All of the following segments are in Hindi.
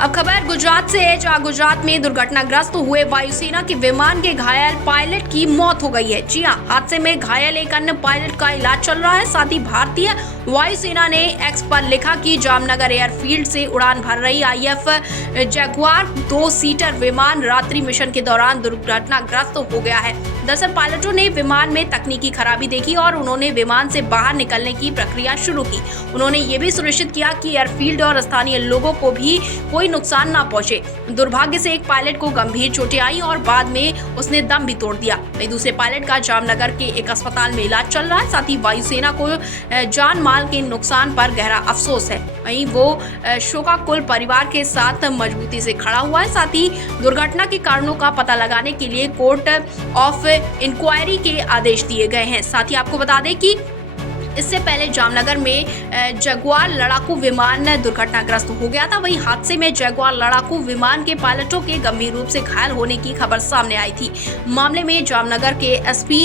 अब खबर गुजरात से है, जहां गुजरात में दुर्घटनाग्रस्त हुए वायुसेना के विमान के घायल पायलट की मौत हो गई है। जी हां, हादसे में घायल एक अन्य पायलट का इलाज चल रहा है। साथ ही भारतीय वायुसेना ने एक्स पर लिखा कि जामनगर एयरफील्ड से उड़ान भर रही IF जगुआर 2 सीटर विमान रात्रि मिशन के दौरान दुर्घटनाग्रस्त हो गया है। दरअसल पायलटों ने विमान में तकनीकी खराबी देखी और उन्होंने विमान से बाहर निकलने की प्रक्रिया शुरू की। उन्होंने ये भी सुनिश्चित किया कि एयरफील्ड और स्थानीय लोगों को भी कोई नुकसान ना पहुंचे। दुर्भाग्य से एक पायलट को गंभीर चोटें आई और बाद में उसने दम भी तोड़ दिया। वहीं दूसरे पायलट का जामनगर के एक अस्पताल में इलाज चल रहा है। साथ ही वायुसेना को जान माल के नुकसान पर गहरा अफसोस है। वहीं वो शोकाकुल परिवार के साथ मजबूती से खड़ा हुआ है। साथ ही दुर्घटना के कारणों का पता लगाने के लिए कोर्ट ऑफ इंक्वायरी के आदेश दिए गए हैं। साथ ही आपको बता दें कि इससे पहले जामनगर में जगुआर लड़ाकू विमान दुर्घटनाग्रस्त हो गया था। वहीं हादसे में जगुआर लड़ाकू विमान के पायलटों के गंभीर रूप से घायल होने की खबर सामने आई थी। मामले में जामनगर के SP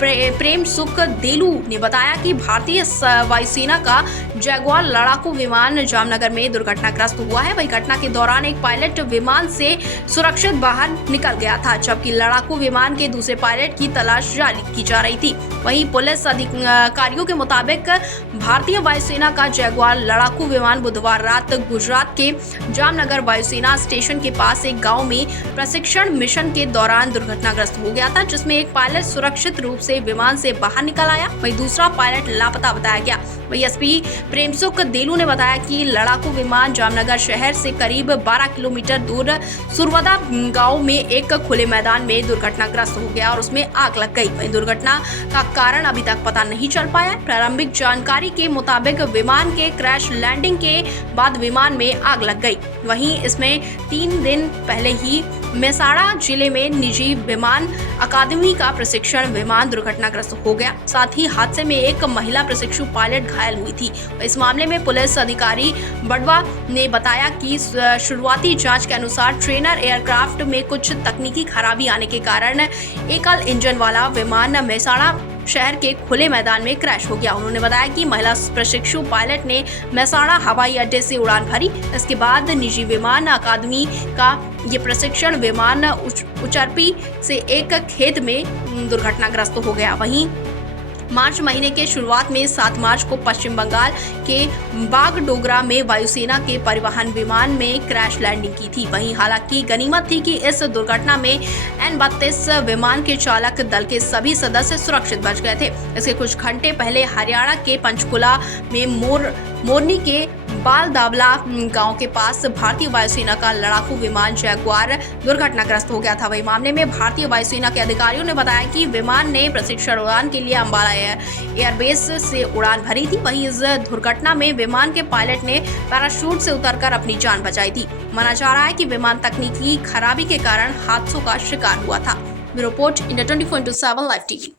प्रेम सुख देलू ने बताया कि भारतीय वायुसेना का जगुआर लड़ाकू विमान जामनगर में दुर्घटनाग्रस्त हुआ है। वहीं घटना के दौरान एक पायलट विमान से सुरक्षित बाहर निकल गया था, जबकि लड़ाकू विमान के दूसरे पायलट की तलाश जारी की जा रही थी। वहीं पुलिस अधिकारियों के मुताबिक भारतीय वायुसेना का जगुआर लड़ाकू विमान बुधवार रात गुजरात के जामनगर वायुसेना स्टेशन के पास एक गांव में प्रशिक्षण मिशन के दौरान दुर्घटनाग्रस्त हो गया था, जिसमें एक पायलट सुरक्षित रूप से विमान से बाहर निकल आया। वहीं दूसरा पायलट लापता बताया गया। वहीं SP प्रेमसुख देलू ने बताया कि लड़ाकू विमान जामनगर शहर से करीब 12 किलोमीटर दूर सुरवदा गांव में एक खुले मैदान में दुर्घटनाग्रस्त हो गया और उसमें आग लग गई। वहीं दुर्घटना का कारण अभी तक पता नहीं चल पाया। प्रारंभिक जानकारी के मुताबिक विमान के क्रैश लैंडिंग के बाद विमान में आग लग गई। वहीं इसमें 3 दिन पहले ही मेसाड़ा जिले में निजी विमान अकादमी का प्रशिक्षण विमान दुर्घटनाग्रस्त हो गया। साथ ही हादसे में एक महिला प्रशिक्षु पायलट घायल हुई थी। इस मामले में पुलिस अधिकारी बड़वा ने बताया कि शुरुआती जांच के अनुसार ट्रेनर एयरक्राफ्ट में कुछ तकनीकी खराबी आने के कारण एकल इंजन वाला विमान मेसाड़ा शहर के खुले मैदान में क्रैश हो गया। उन्होंने बताया कि महिला प्रशिक्षु पायलट ने मेसाड़ा हवाई अड्डे से उड़ान भरी। इसके बाद निजी विमान अकादमी का ये प्रशिक्षण विमान उचरपी से एक खेत में दुर्घटनाग्रस्त हो गया। वहीं मार्च महीने के शुरुआत में 7 मार्च को पश्चिम बंगाल के बागडोगरा में वायुसेना के परिवहन विमान में क्रैश लैंडिंग की थी। वहीं हालांकि गनीमत थी कि इस दुर्घटना में N-32 विमान के चालक दल के सभी सदस्य सुरक्षित बच गए थे। इसके कुछ घंटे पहले हरियाणा के पंचकुला में मोरनी के बालदावला गांव के पास भारतीय वायुसेना का लड़ाकू विमान जगुआर दुर्घटनाग्रस्त हो गया था। वही मामले में भारतीय वायुसेना के अधिकारियों ने बताया कि विमान ने प्रशिक्षण उड़ान के लिए अंबाला एयरबेस से उड़ान भरी थी। वहीं इस दुर्घटना में विमान के पायलट ने पैराशूट से उतरकर अपनी जान बचाई थी। माना जा रहा है कि विमान तकनीकी खराबी के कारण हादसों का शिकार हुआ था। Bureau report, India 24/7 live TV.